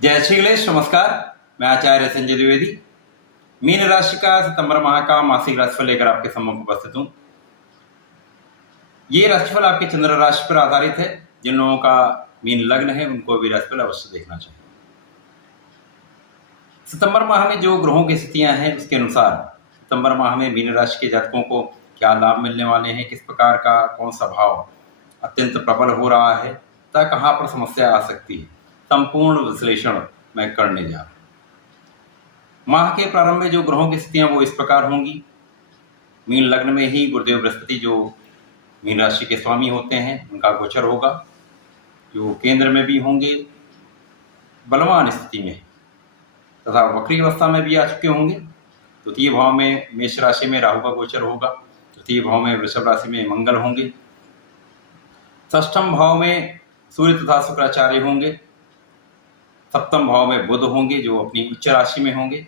जय श्री गणेश। नमस्कार, मैं आचार्य संजय द्विवेदी मीन राशि का सितंबर माह का मासिक राशिफल लेकर आपके सम्मुख उपस्थित हूं। ये राशिफल आपके चंद्र राशि पर आधारित है। जिन लोगों का मीन लग्न है उनको भी राशिफल अवश्य देखना चाहिए। सितंबर माह में जो ग्रहों की स्थितियां हैं उसके अनुसार सितंबर माह में मीन राशि के जातकों को क्या लाभ मिलने वाले हैं, किस प्रकार का कौन सा भाव अत्यंत प्रबल हो रहा है तथा कहाँ पर समस्या आ सकती है, संपूर्ण विश्लेषण मैं करने जा रहा हूं। माह के प्रारंभ में जो ग्रहों की स्थितियां वो इस प्रकार होंगी। मीन लग्न में ही गुरुदेव बृहस्पति जो मीन राशि के स्वामी होते हैं उनका गोचर होगा, जो केंद्र में भी होंगे बलवान स्थिति में तथा वक्री अवस्था में भी आ चुके होंगे। तृतीय भाव में मेष राशि में राहु का गोचर होगा, तृतीय भाव में वृषभ राशि में मंगल होंगे, षष्ठम भाव में सूर्य तथा शुक्राचार्य होंगे, सप्तम भाव में बुध होंगे जो अपनी उच्च राशि में होंगे।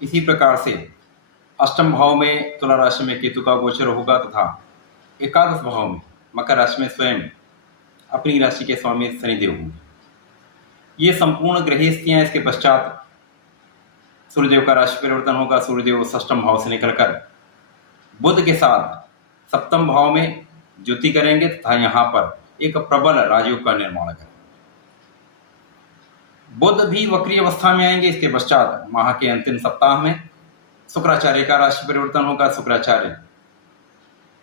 इसी प्रकार से अष्टम भाव में तुला राशि में केतु का गोचर होगा तथा एकादश भाव में मकर राशि में स्वयं अपनी राशि के स्वामी शनिदेव होंगे। ये संपूर्ण ग्रह स्थितियां। इसके पश्चात सूर्यदेव का राशि परिवर्तन होगा। सूर्यदेव षष्ठम भाव से निकलकर बुध के साथ सप्तम भाव में ज्योति करेंगे तथा यहाँ पर एक प्रबल राजयोग का निर्माण करेंगे। बुध भी वक्री अवस्था में आएंगे। इसके पश्चात माह के अंतिम सप्ताह में शुक्राचार्य का राशि परिवर्तन होगा। शुक्राचार्य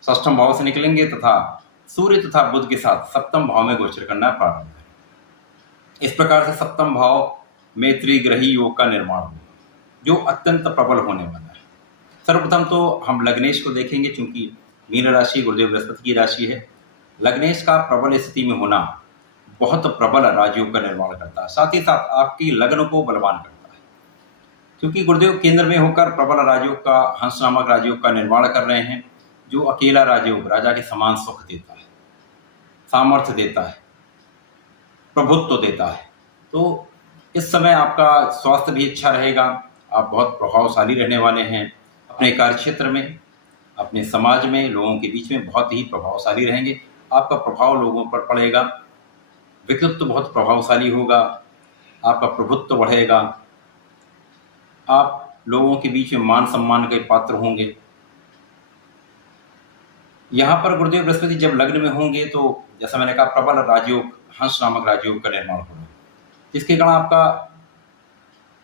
षष्ठम भाव से निकलेंगे तथा सूर्य तथा बुध के साथ सप्तम भाव में गोचर करना प्रारंभ करेंगे। इस प्रकार से सप्तम भाव में त्रिग्रही योग का निर्माण होगा जो अत्यंत प्रबल होने वाला है। सर्वप्रथम तो हम लग्नेश को देखेंगे, क्योंकि मीन राशि गुरुदेव बृहस्पति की राशि है। लग्नेश का प्रबल स्थिति में होना बहुत प्रबल राजयोग का निर्माण करता है, साथ ही साथ आपकी लग्न को बलवान करता है, क्योंकि गुरुदेव केंद्र में होकर प्रबल राजयोग का, हंस नामक राजयोग का निर्माण कर रहे हैं, जो अकेला राजयोग राजा के समान सुख देता है, सामर्थ्य देता है, प्रभुत्व देता है। तो इस समय आपका स्वास्थ्य भी अच्छा रहेगा, आप बहुत प्रभावशाली रहने वाले हैं। अपने कार्यक्षेत्र में, अपने समाज में, लोगों के बीच में बहुत ही प्रभावशाली रहेंगे। आपका प्रभाव लोगों पर पड़ेगा, व्यक्तित्व बहुत प्रभावशाली होगा, आपका प्रभुत्व बढ़ेगा, आप लोगों के बीच में मान सम्मान के पात्र होंगे। यहाँ पर गुरुदेव बृहस्पति जब लग्न में होंगे तो जैसा मैंने कहा प्रबल राजयोग, हंस नामक राजयोग का निर्माण होगा, जिसके कारण आपका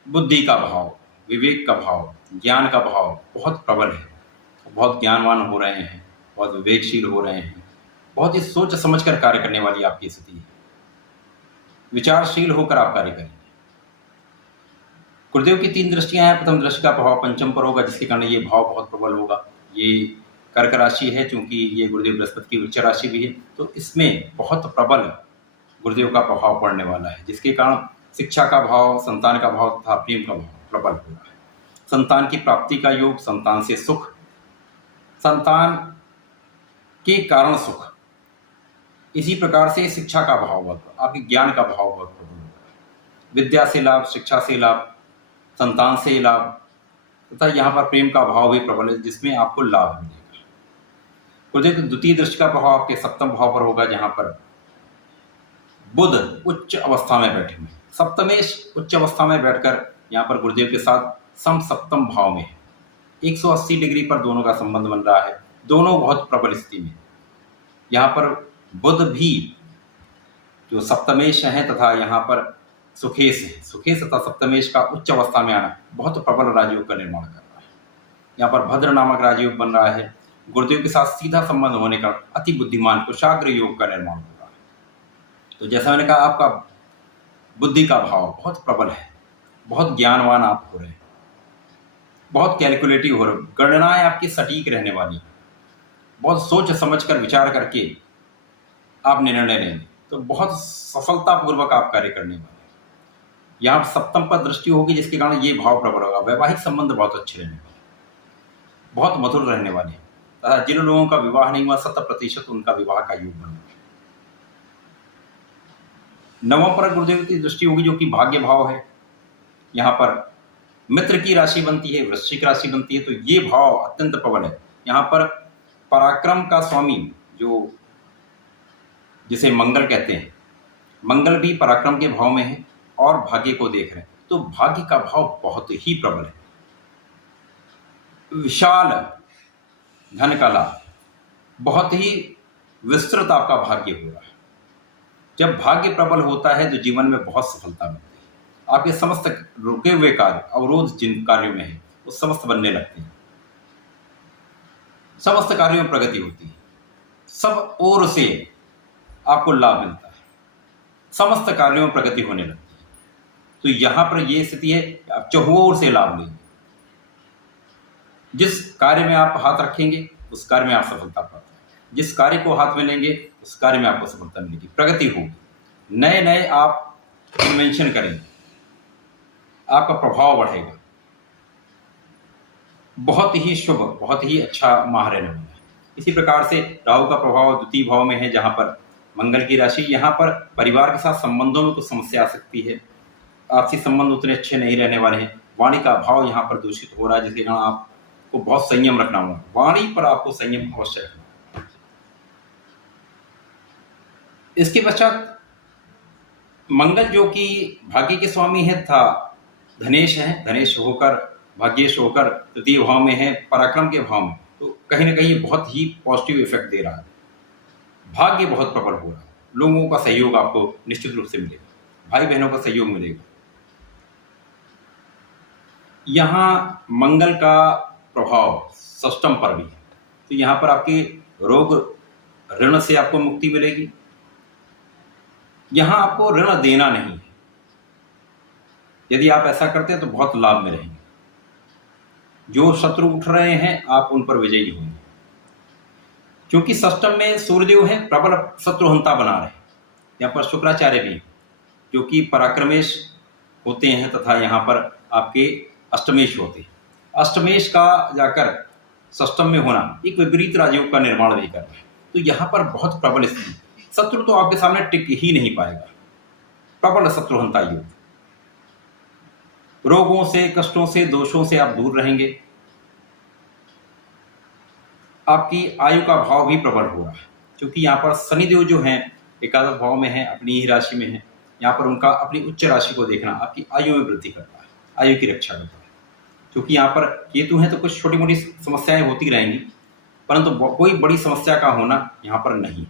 बुद्धि का भाव, विवेक का भाव, ज्ञान का भाव बहुत प्रबल है। बहुत ज्ञानवान हो रहे हैं, बहुत विवेकशील हो रहे हैं, बहुत ही सोच समझकर कार्य करने वाली आपकी स्थिति है। विचारशील होकर आप कार्य करेंगे। गुरुदेव की 3 दृष्टियां हैं। प्रथम दृष्टि का प्रभाव पंचम पर होगा, जिसके कारण ये भाव बहुत प्रबल होगा। ये कर्क राशि है, क्योंकि ये गुरुदेव बृहस्पति की उच्च राशि भी है, तो इसमें बहुत प्रबल गुरुदेव का प्रभाव पड़ने वाला है, जिसके कारण शिक्षा का भाव, संतान का भाव तथा प्रेम का भाव प्रबल हो रहा है। संतान की प्राप्ति का योग, संतान से सुख, संतान के कारण सुख, इसी प्रकार से शिक्षा का भाव बहुत, आपके ज्ञान का भाव बहुत प्रबल होगा। विद्या से लाभ, शिक्षा से लाभ, संतान से लाभ तथा यहाँ पर प्रेम का भाव भी प्रबल है, जिसमें आपको लाभ मिलेगा। गुरुदेव की द्वितीय दृष्टि का प्रभाव आपके सप्तम भाव पर होगा, जहाँ पर बुध उच्च अवस्था में बैठे हुए, सप्तमेश उच्च अवस्था में बैठकर यहाँ पर गुरुदेव के साथ सम सप्तम भाव में 180 डिग्री पर दोनों का संबंध बन रहा है। दोनों बहुत प्रबल स्थिति में। यहाँ पर बुध भी जो सप्तमेश है तथा यहाँ पर सुखेश है, सुखेश तथा सप्तमेश का उच्च अवस्था में आना बहुत प्रबल राजयोग का निर्माण कर रहा है। यहाँ पर भद्र नामक राजयोग बन रहा है। गुरुदेव के साथ सीधा संबंध होने का अति बुद्धिमान कुशाग्र योग का निर्माण हो रहा है। तो जैसा मैंने कहा, आपका बुद्धि का भाव बहुत प्रबल है, बहुत ज्ञानवान आप हो रहे हैं, बहुत कैलकुलेटिव हो रहे, गणनाएं आपकी सटीक रहने वाली, बहुत सोच समझकर विचार करके आप निर्णय लेंगे, तो बहुत सफलतापूर्वक आप कार्य करने वाले हैं। यहाँ सप्तम पर दृष्टि होगी, जिसके कारण ये भाव प्रबल होगा। वैवाहिक संबंध बहुत अच्छे रहने वाले, बहुत मधुर रहने वाले हैं तथा जिन लोगों का विवाह नहीं हुआ 100% उनका विवाह का योग बनेगा। नवम पर गुरुदेव की दृष्टि होगी, जो कि भाग्य भाव है। यहाँ पर मित्र की राशि बनती है, वृश्चिक राशि बनती है, तो ये भाव अत्यंत प्रबल है। यहाँ पर पराक्रम का स्वामी, जो जिसे मंगल कहते हैं, मंगल भी पराक्रम के भाव में है और भाग्य को देख रहे हैं, तो भाग्य का भाव बहुत ही प्रबल है। विशाल धन का लाभ, बहुत ही विस्तृत आपका भाग्य हो रहा है। जब भाग्य प्रबल होता है तो जीवन में बहुत सफलता मिलती है। आपके समस्त रुके हुए कार्य, अवरोध जिन कार्यों में है, वो समस्त बनने लगते हैं। समस्त कार्यों में प्रगति होती है, सब ओर से आपको लाभ मिलता है, समस्त कार्यों में प्रगति होने लगती है। तो यहां पर यह स्थिति है, आप चहुओं से लाभ लेंगे। जिस कार्य में आप हाथ रखेंगे उस कार्य में आप सफलता पाते हैं, जिस कार्य को हाथ में लेंगे उस कार्य में आपको सफलता मिलेगी, प्रगति होगी, नए नए आप इन्वेंशन करेंगे, आपका प्रभाव बढ़ेगा। बहुत ही शुभ, बहुत ही अच्छा माह रहने वाला है। इसी प्रकार से राहु का प्रभाव द्वितीय भाव में है, जहां पर मंगल की राशि, यहाँ पर परिवार के साथ संबंधों में कुछ समस्या आ सकती है। आपसी संबंध उतने अच्छे नहीं रहने वाले हैं। वाणी का भाव यहाँ पर दूषित हो रहा है, जिसके कारण आपको बहुत संयम रखना होगा। वाणी पर आपको संयम अवश्य रखना। इसके पश्चात मंगल जो कि भाग्य के स्वामी है था धनेश है, धनेश होकर भाग्येश होकर तृतीय भाव में है, पराक्रम के भाव में, तो कहीं ना कहीं बहुत ही पॉजिटिव इफेक्ट दे रहा है। भाग्य बहुत प्रबल हो रहा है, लोगों का सहयोग आपको निश्चित रूप से मिलेगा, भाई बहनों का सहयोग मिलेगा। यहाँ मंगल का प्रभाव षष्टम पर भी है, तो यहाँ पर आपके रोग ऋण से आपको मुक्ति मिलेगी। यहाँ आपको ऋण देना नहीं है, यदि आप ऐसा करते हैं तो बहुत लाभ में रहेंगे। जो शत्रु उठ रहे हैं आप उन पर विजयी होंगे, क्योंकि षष्टम में सूर्यदेव है, प्रबल शत्रुहंता बना रहे हैं। यहाँ पर शुक्राचार्य भी जो कि पराक्रमेश होते हैं, तथा यहाँ पर आपके अष्टमेश होते हैं। अष्टमेश का जाकर षष्टम में होना एक विपरीत राजयोग का निर्माण भी कर रहा है। तो यहाँ पर बहुत प्रबल स्थिति, शत्रु तो आपके सामने टिक ही नहीं पाएगा। प्रबल शत्रुहंता योग, रोगों से, कष्टों से, दोषों से आप दूर रहेंगे। आपकी आयु का भाव भी प्रबल हो रहा है, क्योंकि यहाँ पर शनिदेव जो हैं एकादश भाव में है, अपनी ही राशि में है। यहाँ पर उनका अपनी उच्च राशि को देखना आपकी आयु में वृद्धि करता है, आयु की रक्षा करता है। क्योंकि यहाँ पर केतु है तो कुछ छोटी मोटी समस्याएं होती रहेंगी, परंतु कोई बड़ी समस्या का होना यहाँ पर नहीं।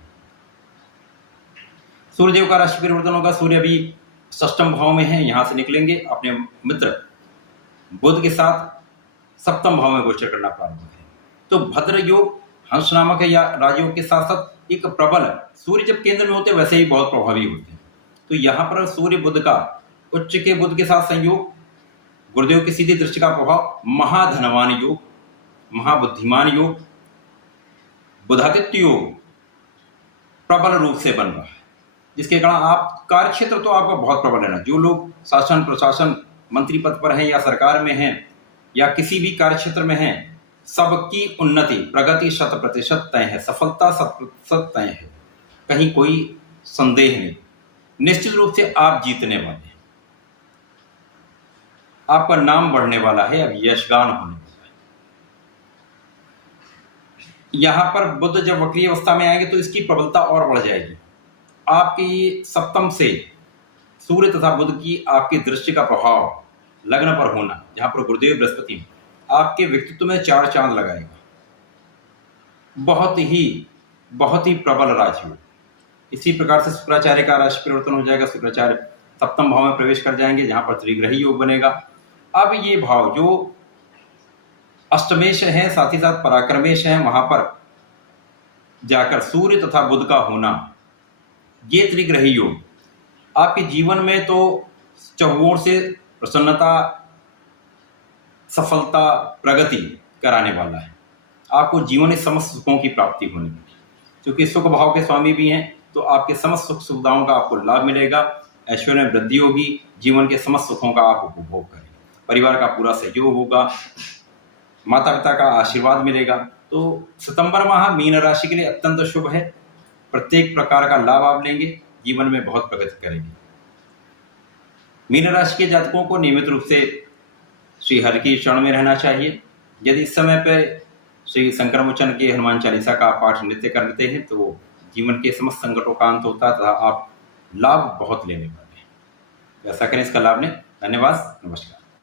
सूर्यदेव का राशि परिवर्तन होगा। सूर्य अभी षष्टम भाव में है, यहाँ से निकलेंगे, अपने मित्र बुध के साथ सप्तम भाव में गोचर करना प्रारंभ करें। तो भद्र योग, हंस नामक या राजयोग के साथ साथ एक प्रबल, सूर्य जब केंद्र में होते हैं वैसे ही बहुत प्रभावी होते हैं। तो यहाँ पर सूर्य बुध का, उच्च के बुध के साथ संयोग, गुरुदेव की सीधी दृष्टि का प्रभाव, महाधनवान योग, महाबुद्धिमान योग, बुधादित्य योग प्रबल रूप से बन रहा है, जिसके कारण आप कार्यक्षेत्र तो आपका बहुत प्रबल है ना। जो लोग शासन प्रशासन मंत्री पद पर हैं या सरकार में हैं या किसी भी कार्यक्षेत्र में हैं, सबकी उन्नति प्रगति 100% तय है, सफलता 100% तय है, कहीं कोई संदेह नहीं। निश्चित रूप से आप जीतने वाले हैं, आपका नाम बढ़ने वाला है, अब यशगान होने वाला है। यहां पर बुध जब वक्री अवस्था में आएंगे तो इसकी प्रबलता और बढ़ जाएगी। आपकी सप्तम से सूर्य तथा बुध की आपकी दृष्टि का प्रभाव लग्न पर होना, जहां पर गुरुदेव बृहस्पति आपके व्यक्तित्व में 4 चांद लगाएगा। बहुत ही प्रबल राजयोग। इसी प्रकार से शुक्राचार्य का राशि परिवर्तन हो जाएगा। शुक्राचार्य सप्तम भाव में प्रवेश कर जाएंगे, जहां पर त्रिग्रही योग बनेगा। अब ये भाव जो अष्टमेश है, साथ ही साथ पराक्रमेश है, वहां पर जाकर सूर्य तथा बुध का होना, ये त्रिग्रही योग आपके जीवन में तो चहुओं से प्रसन्नता, सफलता, प्रगति कराने वाला है। आपको जीवन में समस्त सुखों की प्राप्ति होने वाली, क्योंकि सुख भाव के स्वामी भी हैं, तो आपके समस्त सुख सुविधाओं का आपको लाभ मिलेगा। ऐश्वर्य में वृद्धि होगी, जीवन के समस्त सुखों का आप उपभोग करेंगे, परिवार का पूरा सहयोग होगा, माता पिता का आशीर्वाद मिलेगा। तो सितंबर माह मीन राशि के लिए अत्यंत शुभ है। प्रत्येक प्रकार का लाभ आप लेंगे, जीवन में बहुत प्रगति करेंगे। मीन राशि के जातकों को नियमित रूप से श्री हरि की शरण में रहना चाहिए। यदि इस समय पर श्री शंकर मोचन के हनुमान चालीसा का पाठ नित्य करते हैं तो जीवन के समस्त संकटों का अंत होता है तथा आप लाभ बहुत लेने वाले हैं। ऐसा करें, इसका लाभ लें। धन्यवाद, नमस्कार।